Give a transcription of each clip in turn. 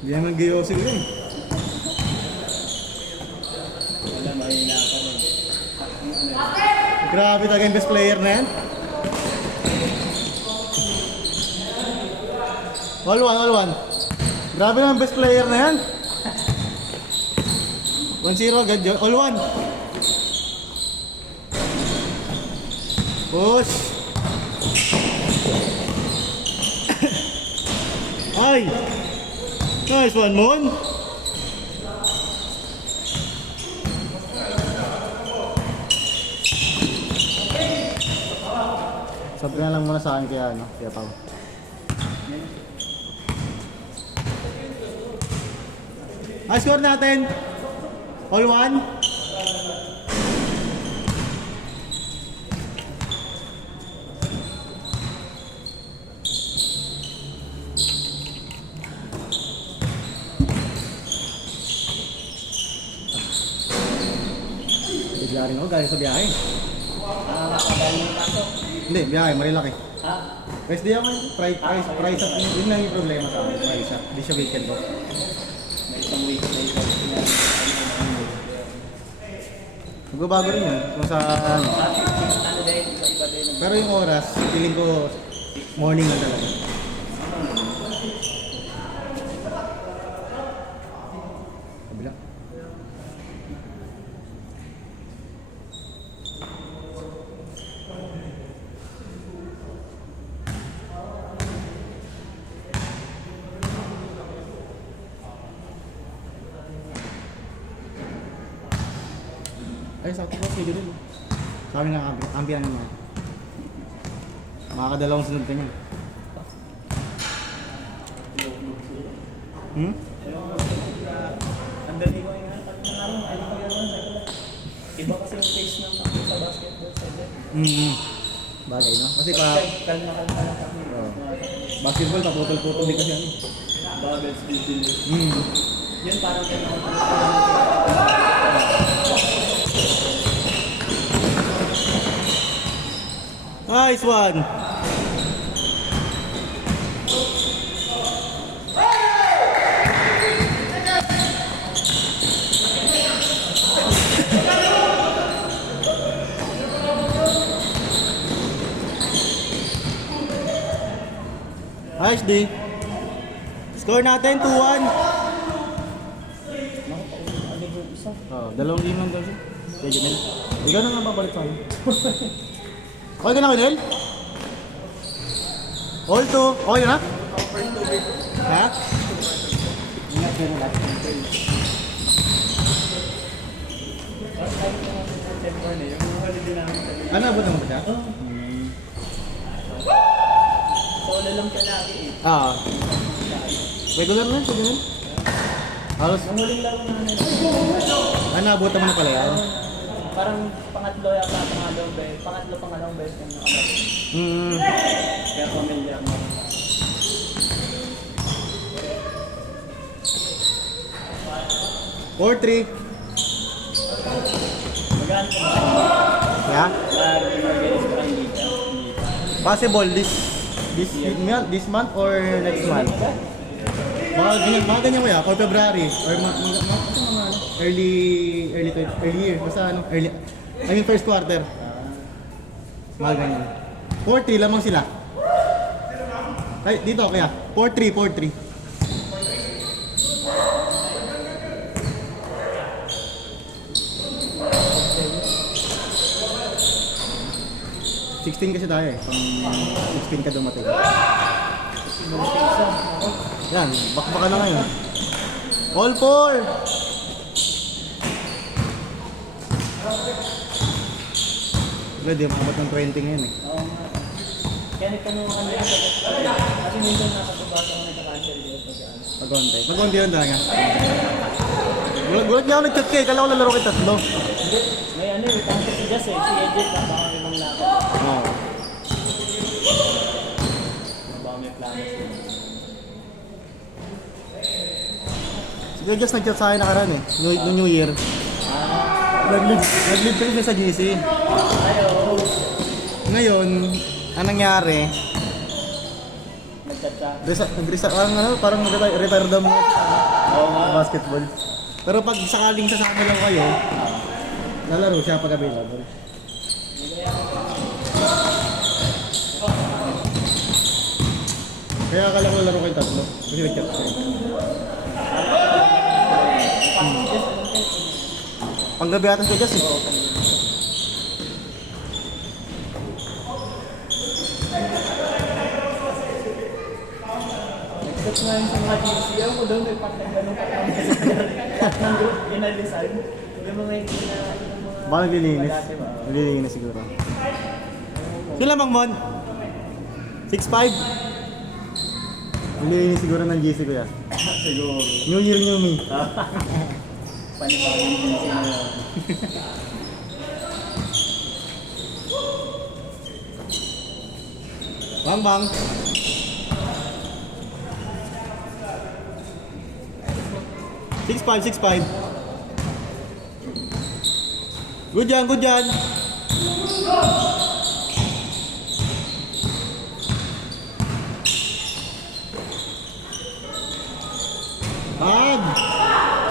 Hindi naman gayosin ko eh. Wala, mahina ka rin. Grabe talaga yung best player na yan. All one, all one. Grabe naman best player na yan. 1-0 agad yun. All one. Push. Ay. Nice one, Mon. Sabi na lang muna sa akin kaya ano, kaya Pao. Ang score natin. All one. Bigla rin ako galing sa biyahe. Galing pa ako. Hindi, biyahe, marilaki. Ha? Price di ako, price up, yun lang yung problema sa akin, price up. Hindi siya weekend ko. May isang week na ikaw. Magbabago rin yun, kung sa ano. Ano din, iba din. Pero yung oras, feeling ko morning lang talaga. Kabila. Ay, sakto ko, pwede rin. Sabi nga, ambiyan naman. Makakadalawang sunod ka niya. Hmm? Ang dali ko yung iba kasi yung face ng ako sa basketball sa Bagay, no? Kasi pa... kalma lang kami. Basketball, paputol-putol din kasi ano. Bagets din. Hmm. Yun parang Nice one! Nice D. Score natin 2-1. Oh, dalawang game lang daw siya. Pwede na. Ikaw na nga babalik pa. Okay ka na, Kinel? All two. Okay na? Ha? ingat ka na lahat. Yung holiday namin. Ano, abot naman ba siya? Solo lang siya lagi eh. Ah. Regular na, pwede na. Halos, Ang huling laro namin. abot naman na pala yan. Parang pangatlo yata, pangalawang beses yung nakabalik. Kaya pamilya mo. Or 3. Magaan ka ba? Yeah. Mag-organize ko ang liga. Possible this month or next month? Mga ganyan ko ya, or February or early year, basta ano, I mean first quarter. Mga ganyan. 4-3 lamang sila. Ay, dito kaya, 4-3. 16 kasi tayo eh. Pang 16 ka dumating. Yan, bakbaka na ngayon. All 4! Wala, di makabot ng 20 ngayon eh. Oo nga. Kaya nagtanungan nila kasi minsan nakatubasa ko nagka-cancel dito. Pag-onti yun talaga. Gulat niya ako nag-chat kayo, kala ko lalaro kayo tatlo. Hindi, may ano eh, cancel si Jess eh. Si Edith, baka may mga lakad. Oo. Baka may plano siya. Sige, just nag-chat sa akin nakaraan eh. No New Year. Nag-leave kasi sa GC. Ayaw. Ngayon, anong nangyari? Nagchat siya. Parang retire daw mga Oo nga. basketball. Pero pag sakaling sasama lang kayo, lalaro siya pag available. Kaya akala ko lalaro kayo tatlo. Kasi nag-chat ko. Panggabi ata siya kasi. Nag-touch nga yun sa mga GC. Ewan ko daw, may part na gano'n katama ng group, inalisan. Yung mga hindi na, yung mga... Baka naglilinis. dati ba? Naglilinis siguro. Sila Mang Mon? 6'5"? Naglilinis siguro ng GC ko yan. Siguro. New Year, New Me. Panipagin din sila. Bang bang. Six five. Good yan. Tag.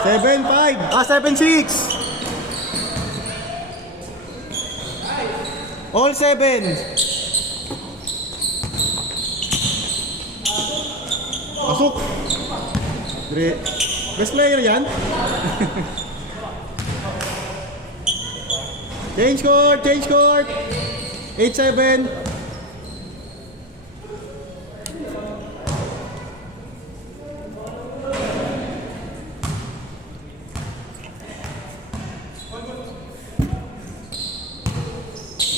7'5". 7'6". All 7. Pasok. Dre. Best player yan. Change court. 8-7.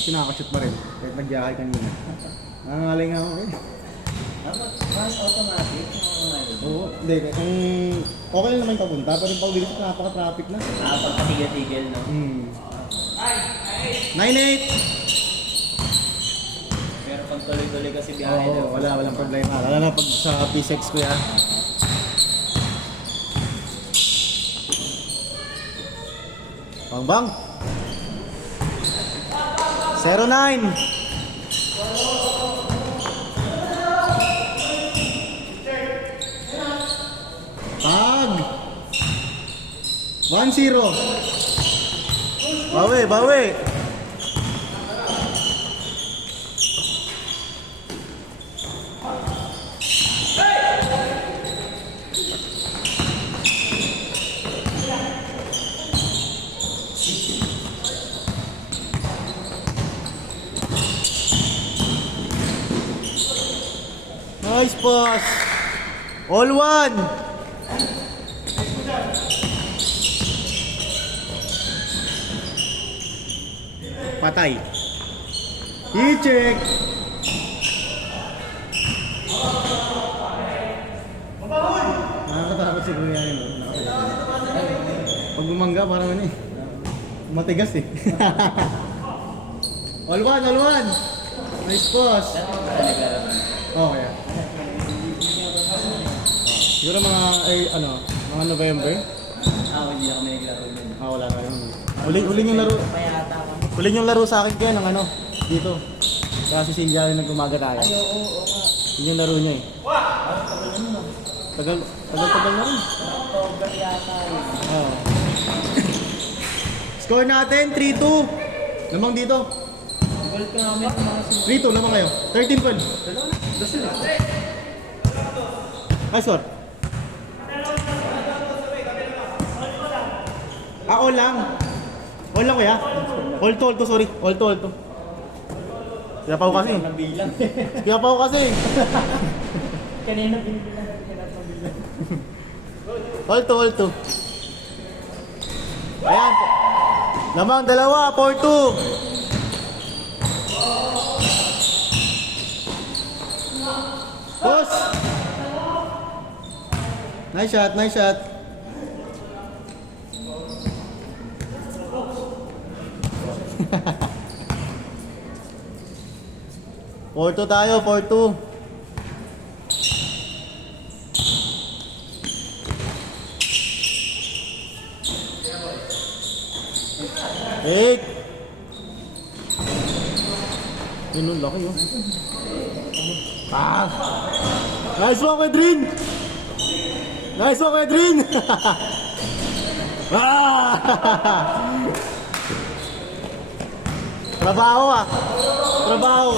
Kinakashoot pa rin. Kahit nagyakay kanina. Nangangaling ako eh. Mas automatic. Oo, hindi. Kung okay lang naman yung papunta, pero yung pag-ulit napaka-traffic na. Pagpatigil-tigil, no? 9-8! Pero pag tuloy-tuloy kasi biyahe, Oo, walang problema. Lalo na pag sa P6 ko yan. Bang! 0-9! Tag! 1-0! Bawi! Nice pass! All one! Patay. I-check. Nakakatakot si Kuya yun. Pag bumangga parang ano eh. Matigas eh. All one. Nice pass. Oh, yeah. Siguro mga November. Hindi na kami naglaro din. Wala na yun. Huling yung laro. Payata ako. Huling yung laro sa akin kaya ng dito. Sa Sicilia yung nagbumaga tayo. Ay, oo nga. Yun yung laro niya eh. Tagal na rin. October yata yun. Oo. Score natin, 3-2. Lamang dito. Goal ka namin ng mga 3-2, lamang kayo. 13-12. Ay, score. All lang. All lang kuya. All to, sorry. All to. Kaya pa ako kasi. nabilang. Kanina binibilang. Pinapabilang. All to. Ayan. Lamang, dalawa. 4-2. Boss! Nice shot. 4-2 tayo, 4-2. Eight. Yun, laki yun. Nice one, Edrin! Nice one, Edrin! Ah! Trabaho ah! Trabaho!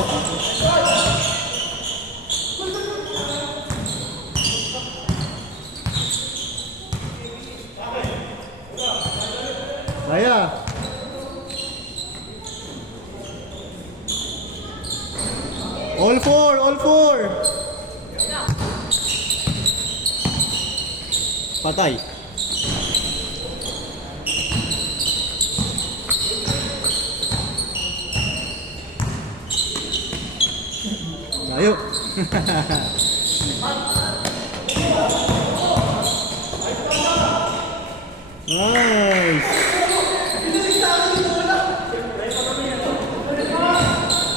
Kaya! All four! All four! Patay. Layo. Nice.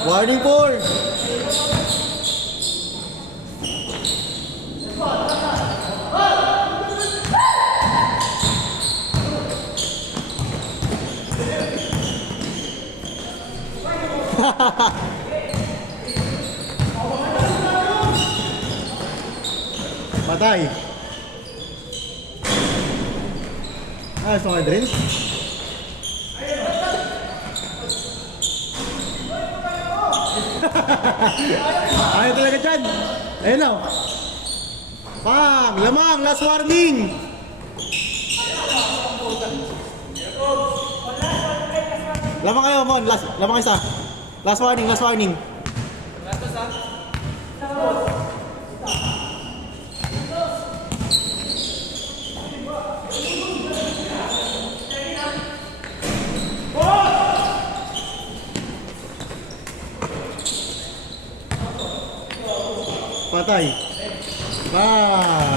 Warning four. Patay. Ah, so Adrian. Ayaw talaga dyan. Ayun na. Pang, lamang, last warning. Lamang kayo, Mon. Lamang isa. Last warning, last warning. Patay. Ah.